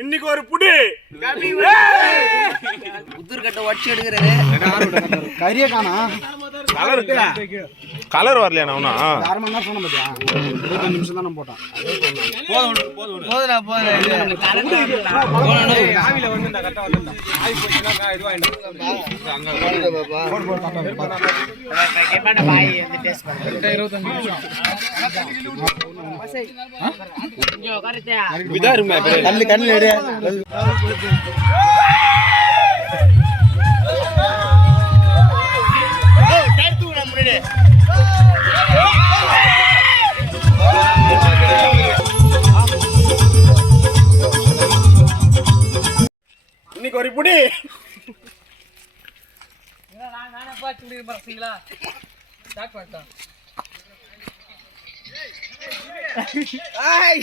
இன்னைக்கு ஒரு புடி புத்தூர் கட்ட வச்சு எடுக்கிறாரு. கறிய காணா கலர் வரலையா நான் அரை மணி நேரம் சொன்ன பாத்தியா 25 நிமிஷம் தான் போட்டோம். போதுடா ஆவில வந்து இந்த கட்ட வந்து ஆவி போச்சுனா இதுவாயிடும். கேப்பாட பாய் வந்து டேஸ்ட் பண்ணு. 25 நிமிஷம் கொஞ்சம் கரெக்ட்டா விதாருமே கண்ணு எடு. இன்னைக்கு ஒரு புடி நானே பாத்து முடிய பறீங்களா ஸ்டார்ட் பண்ணலாம். ஐ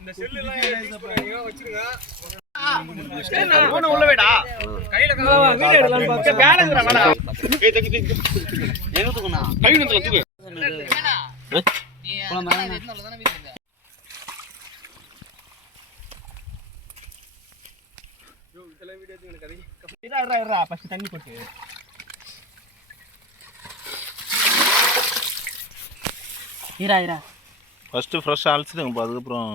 இந்த செல் எல்லாம் வச்சிருங்க. போன் உள்ள வைடா. கையில வீடியோ எடுக்கலாம் பாக்க பேலன்ஸ்ரா வேணா. ஏய் தக்கி எங்க தூக்குனா? கையில தூக்கு. போலாம் தானே வீட்ல. யோ இதெல்லாம் வீடியோ எடுங்க கதை. இரா ஃபர்ஸ்ட் தண்ணி போட்டு. இரா ஃபர்ஸ்ட் ஃப்ரெஷ் ஆல்சிடுங்க அதுக்கு அப்புறம்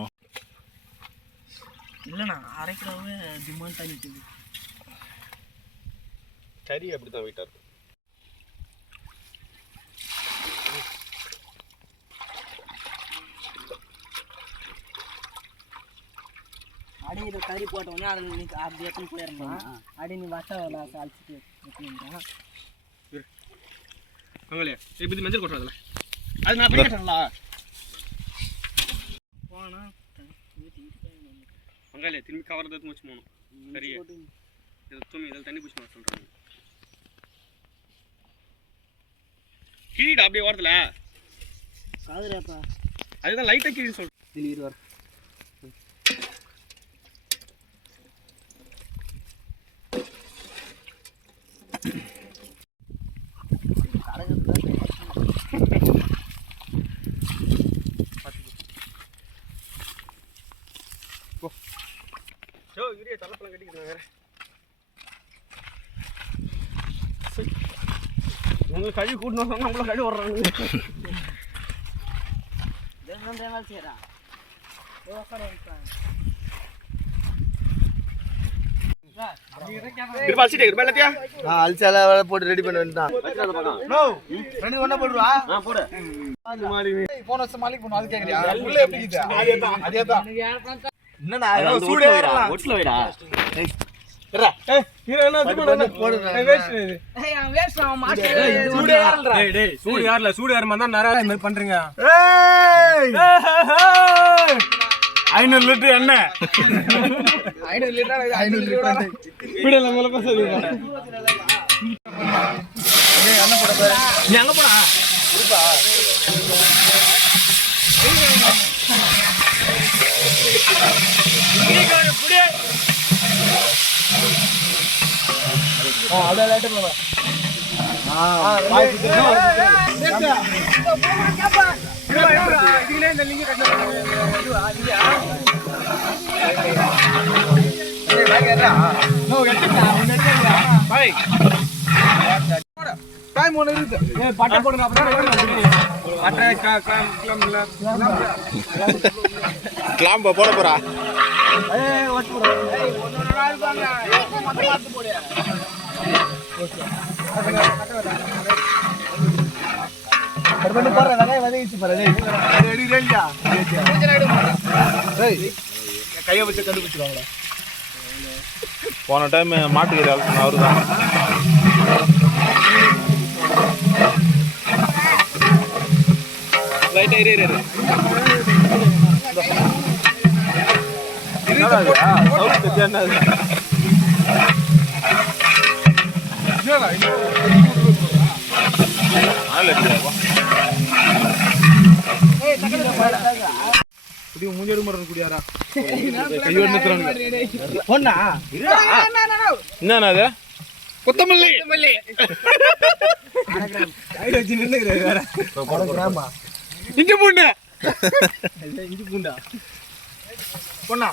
இல்லண்ணா அரைக்கிறவே டிமாண்ட் பண்ணிட்டு கறி அப்படிதான் வெயிட்டா இருக்கு. அடி இது கறி போட்ட உடனே அதில் நீ அப்படி எடுத்துன்னு போயிடணும். அடி நீ வட்டை அழைச்சிட்டு எடுத்துன்னு மங்களே இப்படி மஞ்சள் கொட்டுறதுல அது நான் பண்ணிட்டேன்ல போனா மங்களே திரும்பி கவர் எடுத்து வச்சு போணும். கறியை இதை தூமி இதில் தண்ணி பூச்சி நான் சொல்கிறேன். கிழிடா அப்படியே ஓரத்தில் காதுராப்பா அதுதான் லைட்டாக கிழி சொல்கிறேன். திடீர் வர யூரியா தலைப்பெல்லாம் கட்டிக்கிறேன் வேற உங்களுக்கு கழுவி கூட்டணும் சொன்னா நம்மள கழுவி வர்றாங்க. செய்யறான் போட்டு ரெடி பண்ண வேண்டாம். போடுவா போடு. போன வருஷம் மாலிக் போனோம் அது கேக்குறியா? உள்ள எப்படி இருக்குது? அதேதான். என்னடா சூடே ஏறலாம். ஒட்ல வைடா. ஏய் ஏறா. ஏய் ஹீரோ என்ன இது போடுறா. வேஸ்ட் இது. ஏய் அவன் வேஸ்ட் அவன் மாட்டே சூடே ஏறலடா. டேய் டேய் சூடு ஏறல சூடு ஏறமா தான் நிறைய இந்த மாதிரி பண்றீங்க. ஏய் 500 லிட்டர் எண்ணெய் 500 லிட்டர் 500 லிட்டர் வீடியோல மேல பேசுறீங்க. ஏய் அண்ணா போட பாரு. நீ அங்க போடா. இருப்பா. நீங்க ஒரு புடி. அட லைட் போடா. வாய் குத்துறா. டேக்கா. கேப்பா. இதுல இந்த லிங்க் கட்டணும். இதுவா இல்லையா? ஏய் வாங்க ஏறா. நோ எட்டா உன்னட்டா. பை. டைம் ஒன்னு இருக்கு. ஏய் பட்டை போடுங்க அப்புறம் பட்டை கிளம்பல. கிளம்ப போட போறா. ஏய் வாட்ச் போடு. ஏய் ஒன்னொரு ஆள் பாங்க மொத்த பார்த்து போடு. ஓகே. கர்மன்னு பாரு வெங்காயம் வதக்கிச்சு பாரு. டேய் ரெடி ரெடியா? கொஞ்சம் எடு. டேய் கைய வச்சு கண்டுபிடிச்சுவாங்கடா. போன டைம் மாட்டுக்கறி அல்சன அவர்தான். ரைட் இரு இரு இரு. என்னடா சவுண்ட் என்னது? ஆல இல்ல வா. குடி மூஞ்சி எடுக்க மாட்டேன் குடியாரா கையோட நிறுத்துறாங்க பொண்ணா என்னண்ணா அது கொத்தமல்லி கையில வச்சு நின்னுக்கிறாரு வேற கிராமா இஞ்சி பூண்டு இஞ்சி பூண்டா பொண்ணா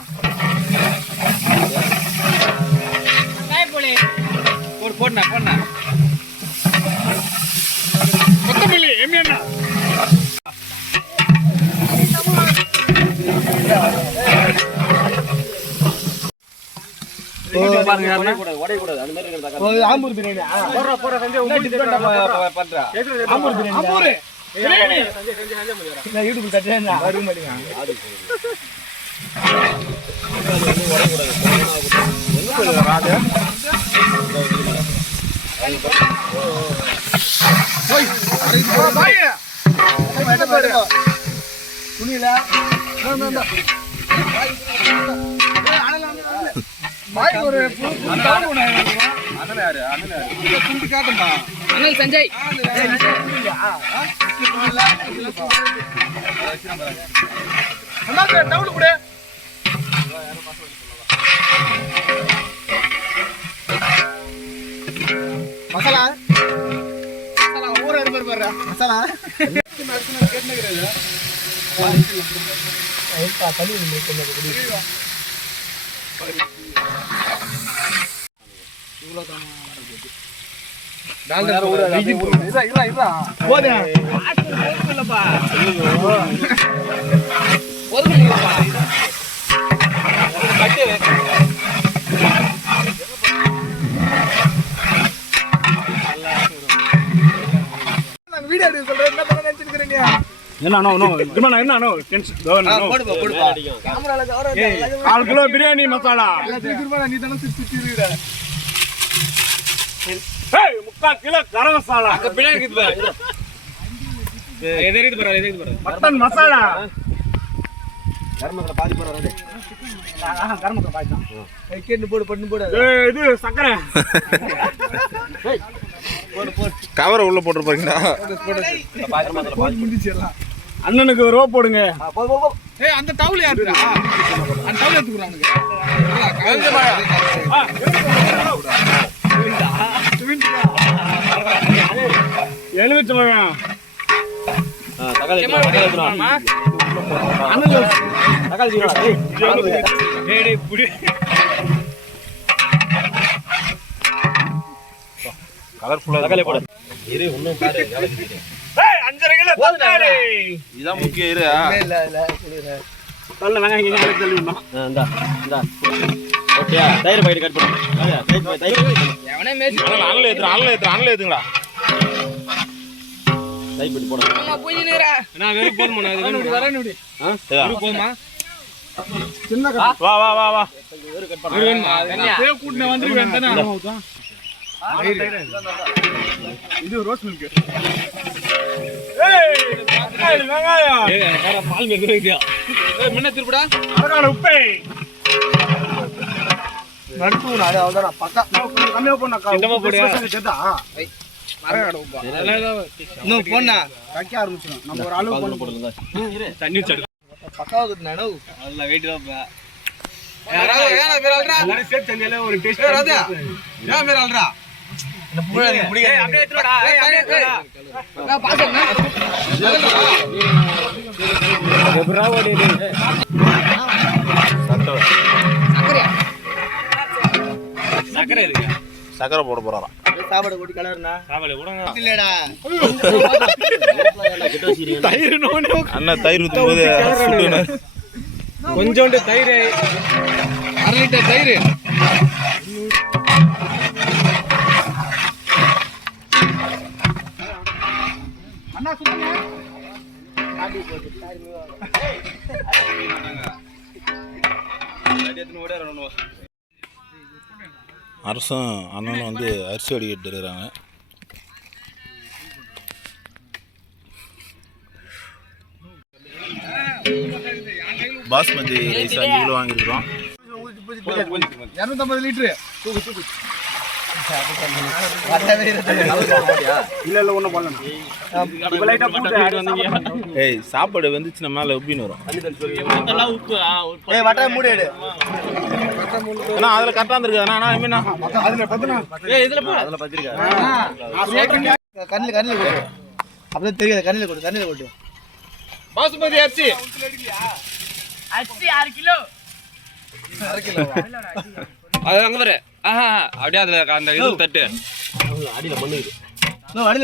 போடுண்ணா போடுண்ணா கொத்தமல்லி என்ன ஆம்பூர் பிரியாணி ஆம்பூர் யூடியூப் கட்டேன் துணியில அண்ணல் சஞ்சய் மசாலா ஊர இருப்பாரு மசாலா வீடியோ எடுக்க சொல்றேன் என்ன பண்ண நினைச்சிருக்கீங்க பிரியாணி மசாலா நீ தானே சுத்தி 3/4 கிலோ கரம் மசாலா பிரியாணி மட்டன் மசாலா இது சக்கரை கவரை உள்ள போட்டு போறீங்களா அண்ணனுக்கு ரோ போடுங்க அந்த டவுல் யாருடா அந்த டவுல் எடுத்துக்குறானுங்க எலுமிச்சம்பழம் இதான் முக்கியம் இரு தயிர் பாக்கெட் கட் பண்ணு அனல ஏத்துங்களா தயிர் பாக்கெட் போடு போய் நின்னுறா நான் வெறும் போடுமா இது வரேன் நுடி போமா வா வா வா வா கூட்டின வந்து இது ரோஸ் மில்க் பால் மேய்க்கிறியா முன்ன திருப்படா அரகான உப்பே நடுத்து நாளே அவ்வளவுதான் பக்கா கம்மியா போனா என்னமா போடியா கேட்டா அரகான உப்பா இன்னும் போனா கக்க ஆரம்பிச்சோம் நம்ம ஒரு அளவு பண்ண போடுங்க தண்ணி சடு பக்காவுக்கு நானோ அதெல்லாம் வெயிட் தான் யாராவது ஏனா மேல அல்றா எல்லாரும் சேர்த்து தண்ணில ஒரு டேஸ்ட் ராதா ஏனா மேல அல்றா அப்படியே எடுத்துடா அப்படியே எடுத்துடா நான் பாசேனா பிராவோ டே சக்கரை இருக்கு சக்கரை போட போறாராம் சாப்பாடு கொட்டி கலர்னா சாப்பாடு போடுங்க இல்லடா தயிர் நோனே அண்ணா தயிர் ஊத்தும் போது கொஞ்சோண்டு தயிர் 1/2 லிட்டர் தயிர் அண்ணா சுத்தங்க ஆடி போடு தயிர் அரசும் அண்ணனும் வந்து அரிசி வடிக்கிட்டு இருக்கிறாங்க. பாஸ்மதி ரைஸ் 5 கிலோ வாங்கியிருக்கிறோம். 250 லிட்டரு ஏய் சாப்பாடு வந்துச்சுன்னா மேலே உப்பின்னு வரும். வட்டை மூடி எடு. அண்ணா அதில் கரெக்டாக இருந்திருக்கு அண்ணா மீனா கண்ணில் கொடு. அப்படியே தெரியாது. கண்ணில் கொடு. பாசுமதி அரிசி அரிசி 6 கிலோ. அது அங்க பாரு. அப்படியே அதுல அந்த இது தட்டு அடியில்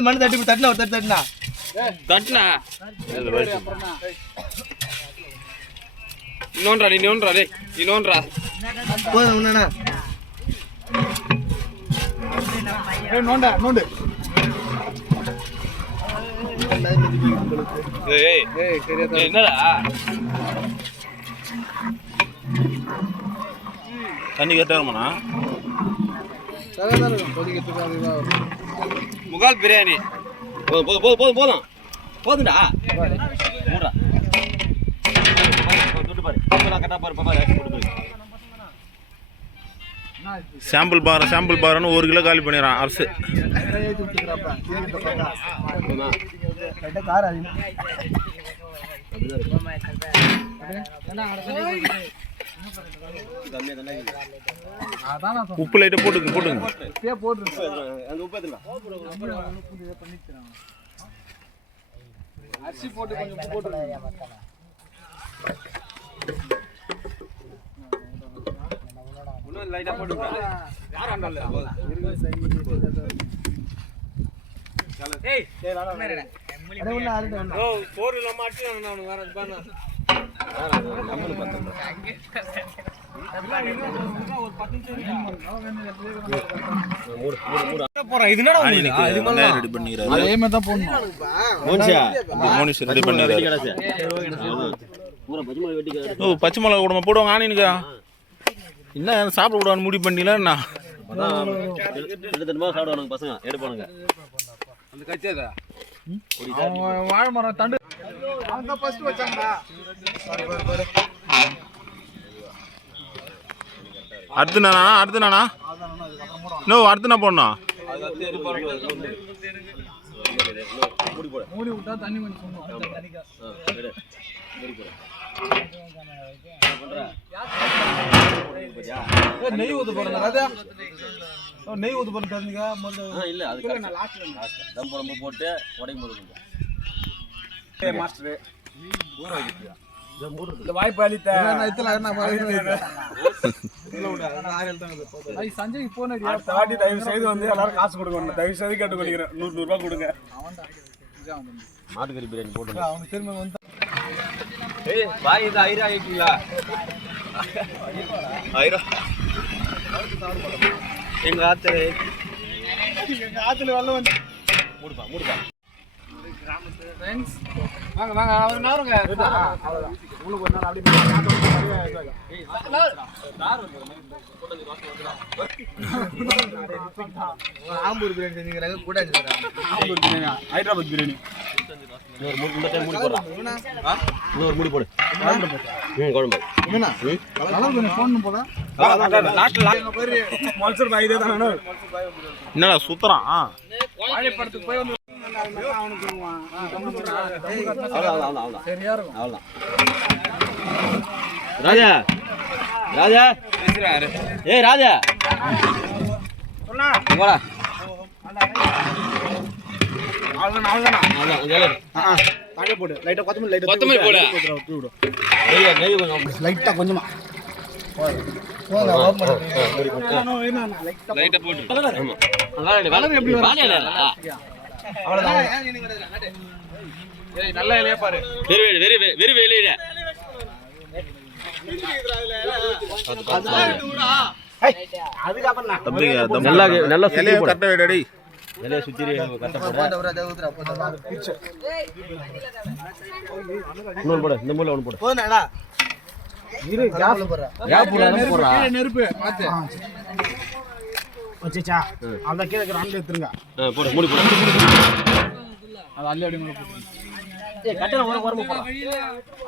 மண்ணு தட்டினா ஒரு தட்டுனா தட்டுனா இன்னொன்றா நீ இன்னொன்றா போதும். நோண்டு என்னடா தண்ணி கரெக்டாக வருமாண்ணா? முகால் பிரியாணி போதும்டா. சாம்பிள் பாருன்னு 1 கிலோ காலி பண்ணிடுறான் அரசு. உப்பு லைட்டை போட்டுங்க. அரிசி போட்டு கொஞ்சம் போட்டு லைட்டா போட்டு ரெடி பண்ணிடுறாரு. பச்சை மிளகா கூடமா போடுவாங்க ஆனினுக்கா? என்ன சாப்பிட கூடாதுன்னு முடிவு பண்ணிங்களா? சாப்பிடுவானுங்க பசங்க எடுப்பானுங்க. அந்த கட்சியாதா வாழை மரம் தண்டு அவங்க ஃபர்ஸ்ட் வச்சாங்கடா. அடுத்து நானா நோ அடுத்து நான் போடணும். மூடி விட்டா தண்ணி கொஞ்சம் சொன்னோம். நெய் ஊத்து போறேன். நெய் ஊத்து போறேன் தெரிஞ்சுக்க. இல்ல அதுக்கு தம் குழம்பு போட்டு உடைக்கும் போது மாஸ்டர் இந்த வாய்ப்பு அளித்த சஞ்சய் போன வாட்டி தயவு செய்து வந்து எல்லாரும் காசு கொடுங்க. தயவு செய்து கேட்டு கொடுக்கிறேன். 100 ரூபாய் கொடுங்க. மாட்டுக்கறி பிரியாணி போட்டுங்க. அவங்க திரும்ப வந்து வாய் இது 1000 ஆயிட்டீங்களா? 1000 எங்க ஆத்துல வெள்ளம் வந்து மூடுப்பா ஃப்ரெண்ட்ஸ் வாங்க அவர் நாருங்க. அவ்வளவுதான். உங்களுக்கு ஒரு நாள் அப்படி ஆம்பூர் பிரியாணி செஞ்சீங்க கூட ஆம்பூர் பிரியாணி ஹைதராபாத் பிரியாணி இன்னொரு மூடி போடு. குழம்பு என்னடா சுத்துறான்? வாழைப்படத்துக்கு போய் வந்து ராஜா ஏய் ராஜா போடா. போடு லைட்டா கொத்தமல்லி போடு. லைட்டா கொஞ்சமா லைட்டா போட்டு நல்ல இலையா பாரு. வெரி வெளியில நல்லா கரெக்டா வைடா. இலைய சுத்தி இன்னொன்று போடு. இந்த மூலை ஒன்று போடு. நெருப்பு வச்சுச்சா அதான் கீழே எடுத்துருங்க. போடு மூடி போடு. அது அள்ளி அப்படி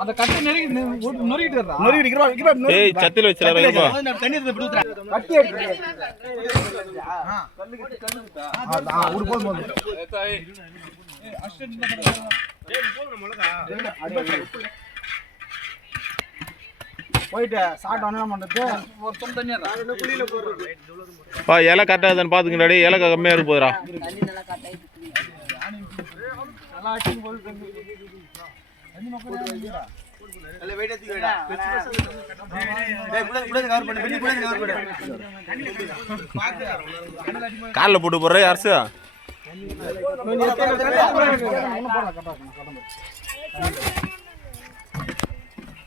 அந்த கட்டை நொறுக்கிட்டு ஏய் சத்தில வச்சிரறப்பா தண்ணி எடுத்து இப்படி ஊத்துறா கட்டி ஒரு போதும் போயிட்டு சாப்பிட்டு என்ன பண்றது ஒரு சொந்த தண்ணி குளியில போறது பா இலை கட்டாதன்னு பாத்துக்கடா இலை கம்மியா இருக்கு போறா தண்ணி நல்லா கட்டாயி நல்லா ஆட்டி போல் தண்ணி மக்கள் அல்ல வெயிட் ஏத்திக்கடா டேய் புள்ள கவர் பண்ணு புள்ள கவர் பண்ணு கால்ல போட்டு போறே அரசு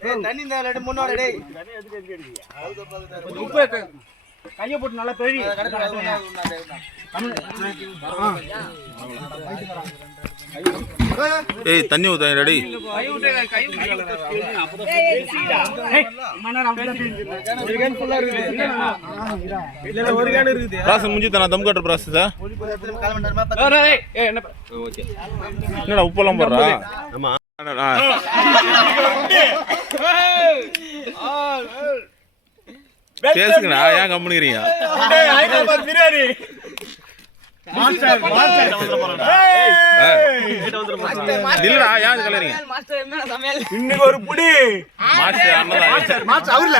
ஏய் தண்ணி இந்த ரெண்டு முன்னோட டேய் உப்பு கைய போட்டு நல்லா பெரி ஏய் தண்ணி ஊத்த ரெடி ஒரு கேன் இருக்குது ப்ராசஸ் முடிஞ்சு தான தம் கட்டர் ப்ராசஸ் என்னடா உப்பெல்லாம் போடுறா ஆமா பேசுங்கண்ணா ஏன் கம்முனிக்கிறீங்க பிரியாணி இல்லடா ஏன் கலறீங்க இன்னைக்கு ஒரு புடி மாஸ்டர் அண்ணா மாஸ்டர் அவர்ல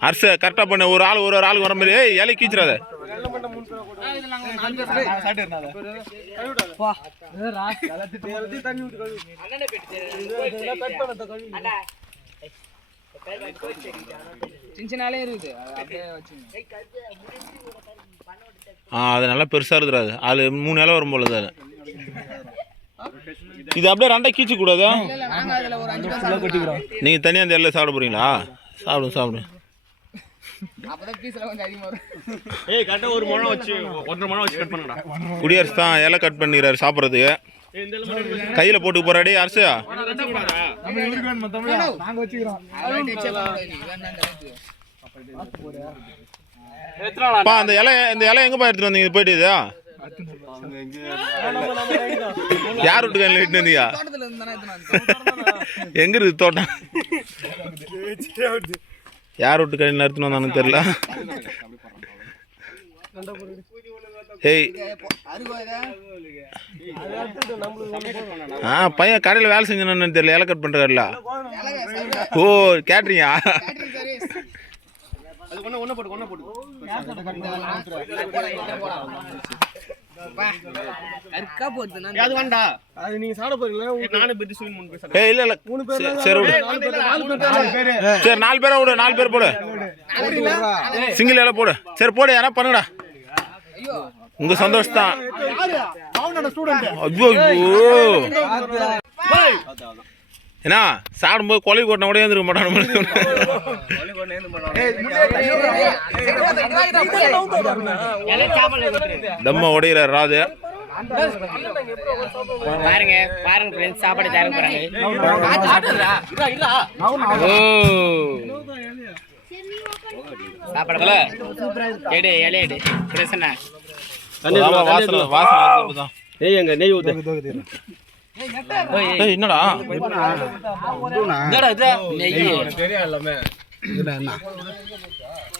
அரச கரெக்டா பண்ண ஒரு ஆளுக்கு வர மாதிரி ஏய் இலை கீச்சிராத அது நல்லா பெருசா இருக்கிறாது அது 3 இலை வரும் போல அது இது அப்படியே ரெண்டா கீச்சு கூடாதா நீங்க தனியா அந்த இலையில சாப்பிட போறீங்களா சாப்பிடுங்க குடியரசு தான் இலை கட் பண்ணிக்கிறாரு சாப்பிட்றதுக்கு கையில போட்டு போறாடி அரசு அந்த இலை எங்க போய் எடுத்துட்டு வந்தீங்க போயிட்டு இதா யார் வீட்டு கையில இட்டு வந்தீங்க எங்க இருக்கு தோட்டம் யார் வீட்டு கையில எடுத்துன்னு வந்தானு தெரியல ஏய் பையன் கடையில் வேலை செஞ்சோன்னு தெரியல இலை கட் பண்றாருல ஓ கேட்ரியா சரி 4 பேரா விடு 4 பேர் போடு சிங்கிள் இலை போடு சரி போடு யாரா பண்ணுடா உங்க சந்தோஷம் தான் ஏன்னா சாப்பிடும்போது கொலை கொட்டின கூட ஏந்திருக்க மாட்டான் தம்ம உடையிற ராது பாருங்க ஃப்ரெண்ட்ஸ் சாப்பாடு தர போறாங்க சாப்பாடு எடு இலை எடு பிரச்சனை வாசனை என்னடா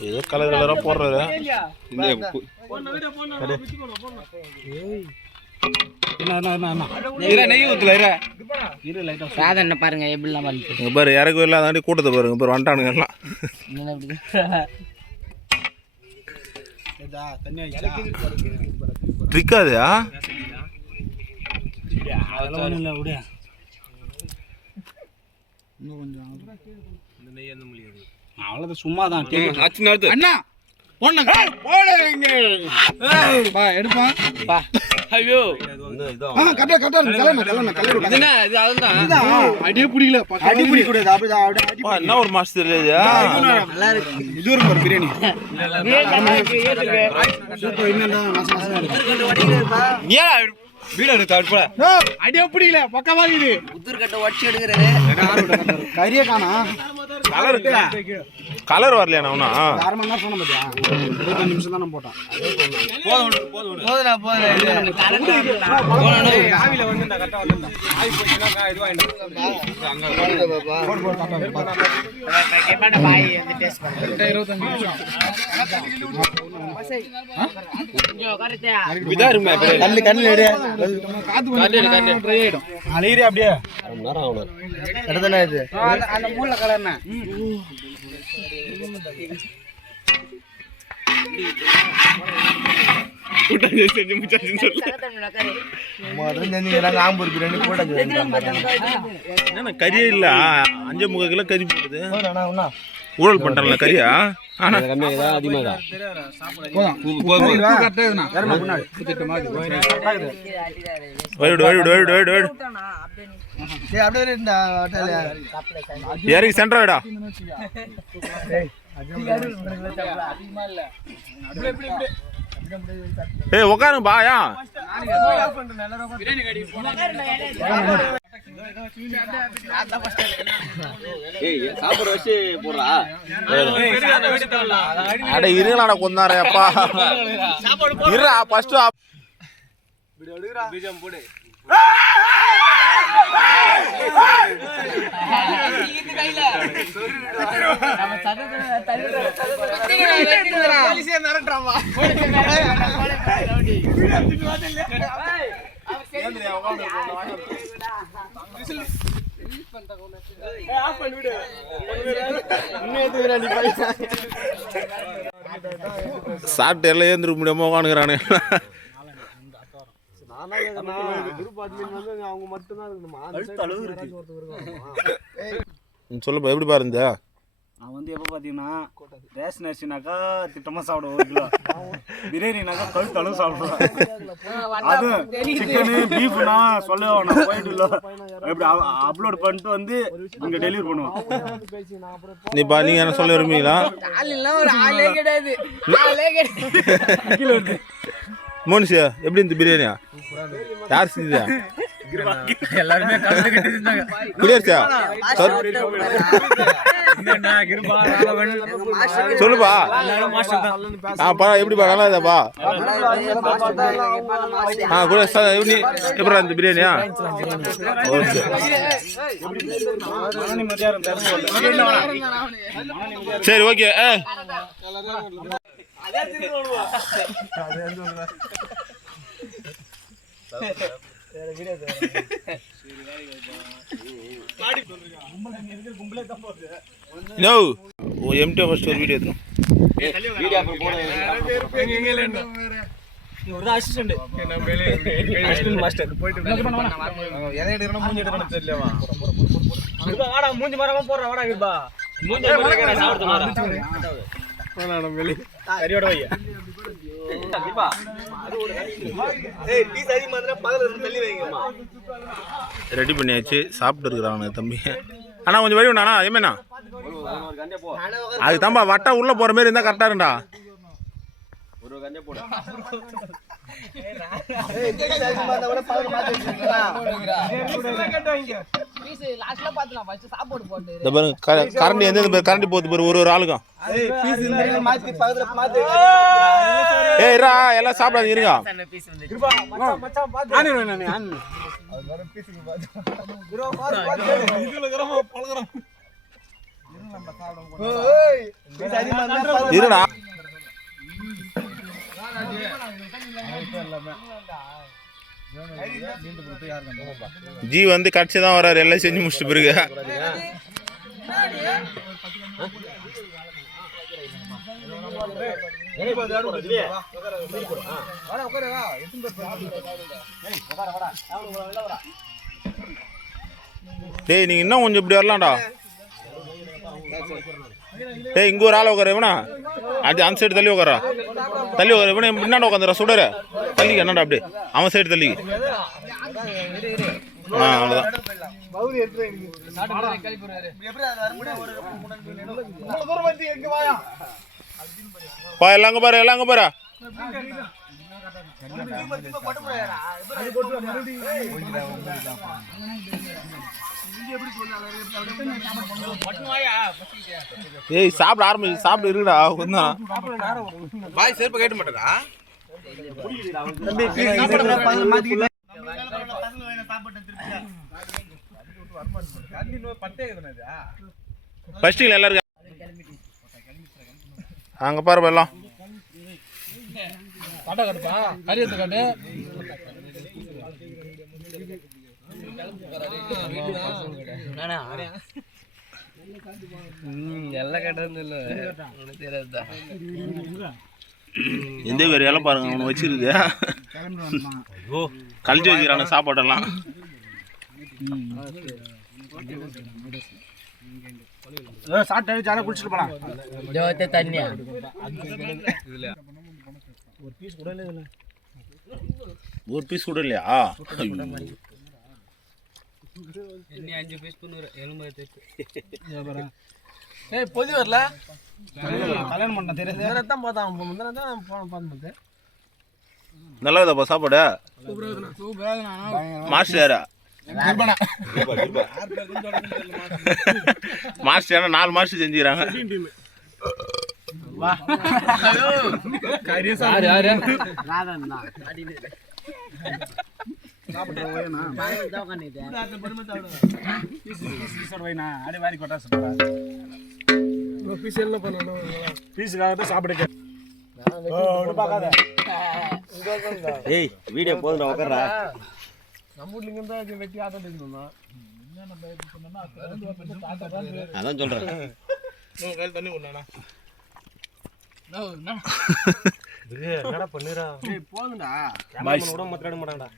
ஏதோ கலர் கலரா போடுறது பாருங்க எப்படிலாம் பாரு இறக்கு இல்லாத கூட்டத்தை பாருங்க பாரு வந்துட்டானுங்க எல்லாம் ட்ரிக்காதா அவ்வளவு சும்மாதான் அண்ணா ஐயோ அடியே பிடிக்கல அடி பிடிக்க கூடாது அப்படிதான் என்ன ஒரு மாசம் தெரியாது இது ஒரு பிரியாணி ஏன் வீடு எடுத்து அடுப்புல அடியே பிடிக்கல பக்கமா இது புத்தூர் கட்ட உடச்சி எடுக்கிறது கறியே காணா கலர் வரலையா ஒன்னா 1/2 மணி நேரம் சொன்ன பாத்தியா 25 நிமிஷம் தான் நான் போட்டேன் போதுடா ஆவில வந்து இந்த கட்ட வந்து ஆவி போச்சுனா இது கேப்பாட பாய் வந்து டேஸ்ட் பண்ணு 25 நிமிஷம் கொஞ்சம் கரெக்ட்டா விதாருமே கண்ணு எடு காத்து வந்து ட்ரை ஆயிடும் அலையிரே அப்படியே 1/2 நேரம் ஆகும் கடதானே இது அந்த மூல கலர்னா கறியே இல்ல 5.3 கிலோ கறி போடுது ஊழல் பண்ணிட்டான்ல கறியா இறங்கி சென்டர் விடா ஏய் உட்காருங்க பாயா சாப்பிட வச்சு போடுறா அட இருங்களாடா கொந்தாரப்பா இருடா ஃபர்ஸ்ட் பீஜம் போடு சாப்பிட்டு எல்லாம் ஏந்திர முடியாம உட்காந்துக்கிறானு சொல்லுப்பா எப்படி பாருந்த நான் வந்து எப்போ பார்த்தீங்கன்னா ரேஷன் அரிசினாக்கா திட்டமாக சாப்பிடுவேன் 1 கிலோ பிரியாணினாக்கா கழுத்தளவு சாப்பிடுவேன் அதுவும் சிக்கனு பீஃப்னா சொல்லவே வேணாம் போயிட்டு எப்படி அப்லோட் பண்ணிட்டு வந்து இங்கே டெலிவரி பண்ணுவோம் நீங்க என்ன சொல்ல விரும்புவீங்களா மோனிஷா எப்படி இந்த பிரியாணியா யார் செஞ்சா எல்லாருமே கலந்துக்கிட்டு இருந்தாங்க குடியாச்சா சொல்லுப்பா எப்படிப்பா நல்லா இருதாப்பா கூட எப்படா இந்த பிரியாணியா சரி ஓகே நோ எம்டி ஃபர்ஸ்ட் ஒரு வீடியோ எடுத்தோம் வீடியோ அப்புறம் போடு ஒரு அசிஸ்டன்ட் அசிஸ்டன்ட் மாஸ்டர் போயிட்டு எதை எடுக்கணும் மூஞ்சி எடுக்கணும் தெரியலவா வாடா மூஞ்சி மரமா போறா வாடா கிருபா மூஞ்சி மரமா சாப்பிடுறா வாடா வெளி கறியோட வையா கிருபா ஏய் பீஸ் அதிகமா இருந்தா பக்கத்துல தள்ளி வைங்கம்மா ரெடி பண்ணியாச்சு சாப்பிட்டு இருக்கிறாங்க தம்பி அண்ணா கொஞ்சம் வழி விடாண்ணா ஏமேண்ணா அதுக்கு தான்பா வட்டா உள்ள போற மாதிரி இருந்தா கரெக்டா இருந்தா ஒரு கஞ்ச போடு கரண்டி எந்த கரண்டி போகுது பாரு ஒரு ஆளுக்கும் ஏய்ரா எல்லாம் சாப்பிடாது இருங்க இருடா ஜி வந்து கட்சி தான் வர்றாரு எல்லாம் செஞ்சு முடிச்சுட்டு பிறகு டேய் நீங்க இன்னும் கொஞ்சம் இப்படி வரலாம்டா டேய் இங்க ஒரு ஆள் உட்கார இவனா அது அந்த சைடு தள்ளி உட்காரா தள்ளி உட்கார இவனை முன்னாடி உட்காந்துடா சுடற தள்ளிக்க என்னடா அப்படியே அவன் சைடு தள்ளி அவ்வளோதான் பா எல்லாம் பாரு எல்லாம் பாரு ஏய் சாப்பிட ஆரம்பிச்சு சாப்பிட இருக்குடா கொஞ்சம் பாய் செருப்பு கேட்ட மாட்டேடா ஃபர்ஸ்ட் எல்லாரும் அங்க பாரு வெள்ளம் காட்டா கட்டுப்பா கரியத்தை காட்டு எல்லாம் கேட்டது இல்லை தெரியாதுதா எந்த பேர் எல்லாம் பாருங்க அவனை வச்சிருக்கு கழிச்சு வச்சுக்கிறான சாப்பாடெல்லாம் சாப்பிட்டு ஜாலியாக குளிச்சுட்டு போலாம் ஜோத்தை தண்ணியா ஒரு பீஸ் கூட இல்லையா இன்னி 5 பீஸ் பண்ணுற எலும்பு ஏய் பொதி வரல கல்யாணம் பண்ண தெரியாது தான் பார்த்தான் முந்தின தான் பார்த்து நல்லா இருக்குதாப்பா சாப்பாடு மாஸ்டர் மாஸ்டர் 4 மாஸ்டர் செஞ்சுக்கிறாங்க ஏய் வீடியோ போதுடா உட்கார்றா அதான் சொல்றேன் தண்ணி கொண்டாண்ணா என்னடா பண்ணுறா போதுண்டா பாய் விட மாட்டாடா